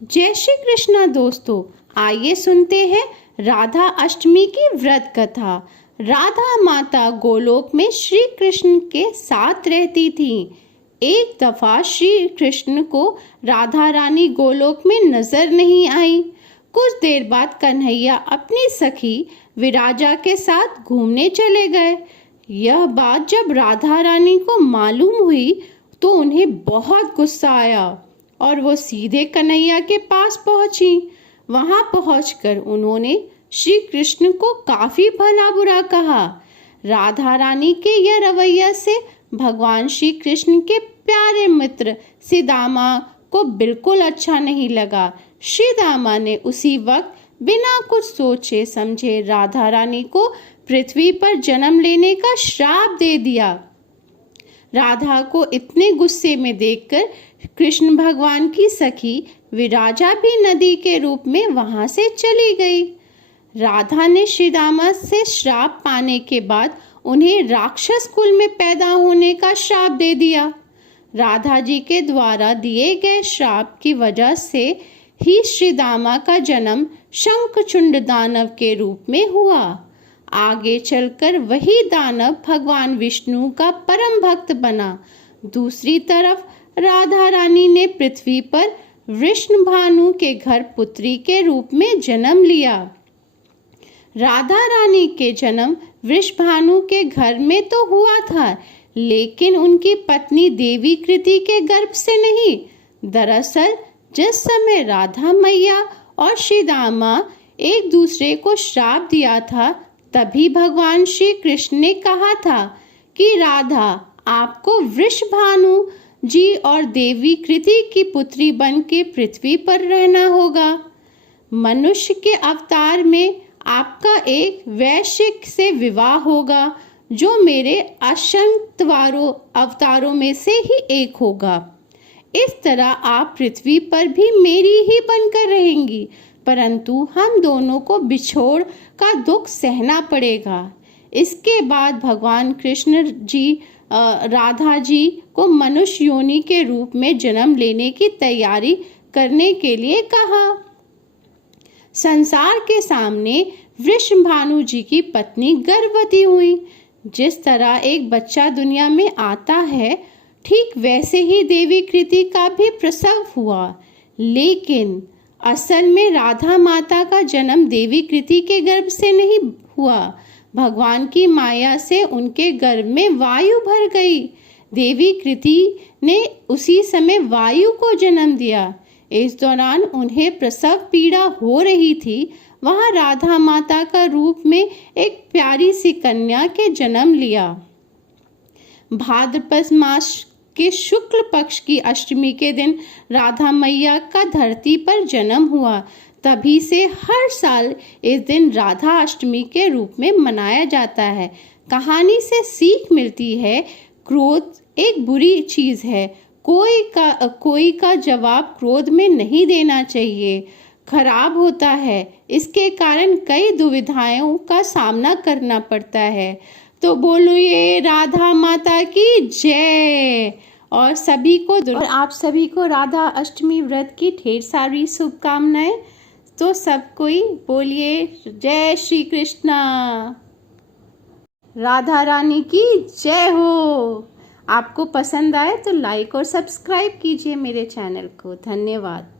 जय श्री कृष्णा दोस्तों, आइए सुनते हैं राधा अष्टमी की व्रत कथा। राधा माता गोलोक में श्री कृष्ण के साथ रहती थी। एक दफा श्री कृष्ण को राधा रानी गोलोक में नजर नहीं आई। कुछ देर बाद कन्हैया अपनी सखी विराजा के साथ घूमने चले गए। यह बात जब राधा रानी को मालूम हुई तो उन्हें बहुत गुस्सा आया और वो सीधे कन्हैया के पास पहुंची। वहां पहुंचकर उन्होंने श्री कृष्ण को काफी भला बुरा कहा। राधा रानी के यह रवैया से भगवान श्री कृष्ण के प्यारे मित्र सीदामा को बिल्कुल अच्छा नहीं लगा। सीदामा ने उसी वक्त बिना कुछ सोचे समझे राधा रानी को पृथ्वी पर जन्म लेने का श्राप दे दिया। राधा को इतने गुस्से में देखकर कृष्ण भगवान की सखी विराजा भी नदी के रूप में वहां से चली गई। राधा ने श्रीदामा से श्राप पाने के बाद उन्हें राक्षस कुल में पैदा होने का श्राप दे दिया। राधा जी के द्वारा दिए गए श्राप की वजह से ही श्रीदामा का जन्म शंखचूंड दानव के रूप में हुआ। आगे चलकर वही दानव भगवान विष्णु का परम भक्त बना। दूसरी तरफ राधा रानी ने पृथ्वी पर वृषभानु के घर पुत्री के रूप में जन्म लिया। राधा रानी के जन्म वृषभानु के घर में तो हुआ था, लेकिन उनकी पत्नी देवी कृति के गर्भ से नहीं। दरअसल जिस समय राधा मैया और श्रीदामा एक दूसरे को श्राप दिया था, तभी भगवान श्री कृष्ण ने कहा था कि राधा, आपको वृषभानु जी और देवी कृति की पुत्री बन के पृथ्वी पर रहना होगा। मनुष्य के अवतार में आपका एक वैश्य से विवाह होगा, जो मेरे असंख्य अवतारों में से ही एक होगा। इस तरह आप पृथ्वी पर भी मेरी ही बनकर रहेंगी, परंतु हम दोनों को बिछोड़ का दुख सहना पड़ेगा। इसके बाद भगवान कृष्ण जी राधा जी को मनुष्य योनि के रूप में जन्म लेने की तैयारी करने के लिए कहा। संसार के सामने वृषभानु जी की पत्नी गर्भवती हुई। जिस तरह एक बच्चा दुनिया में आता है, ठीक वैसे ही देवी कृति का भी प्रसव हुआ। लेकिन असल में राधा माता का जन्म देवी कृति के गर्भ से नहीं हुआ। भगवान की माया से उनके गर्भ में वायु भर गई। देवी कृति ने उसी समय वायु को जन्म दिया। इस दौरान उन्हें प्रसव पीड़ा हो रही थी। वहां राधा माता का रूप में एक प्यारी सी कन्या के जन्म लिया। भाद्रपद मास के शुक्ल पक्ष की अष्टमी के दिन राधा मैया का धरती पर जन्म हुआ। तभी से हर साल इस दिन राधा अष्टमी के रूप में मनाया जाता है। कहानी से सीख मिलती है, क्रोध एक बुरी चीज है। कोई का जवाब क्रोध में नहीं देना चाहिए, खराब होता है। इसके कारण कई दुविधाओं का सामना करना पड़ता है। तो बोलिए राधा माता की जय। और आप सभी को राधा अष्टमी व्रत की ढेर सारी शुभकामनाएं। तो सब कोई बोलिए जय श्री कृष्णा। राधा रानी की जय हो। आपको पसंद आए तो लाइक और सब्सक्राइब कीजिए मेरे चैनल को। धन्यवाद।